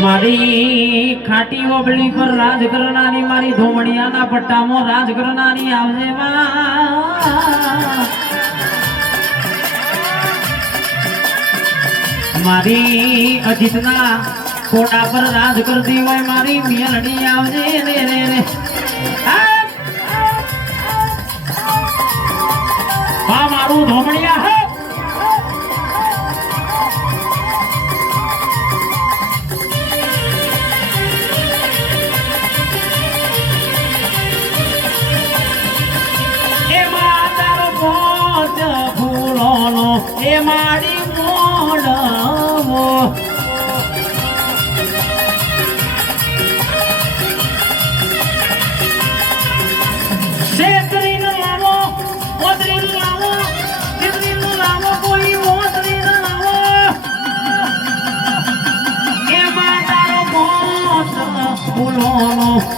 મારી ખાટી ઓબળી પર રાજ કરનારી મારી ધોમણિયાના પટ્ટામાં રાજ કરનારી આવજે મારી અજીતના કોટા પર રાજ કરતી હોય મારી મિયલડી આવજે રે રે રે આ મારું ધોમણિયા હે એ મારી મોડવો શેતરીન લાવો ઓદરીન લાવો દીકરીન લાવો કોઈ ઓદરીન લાવો એમાં તારો મોત ફૂલોનો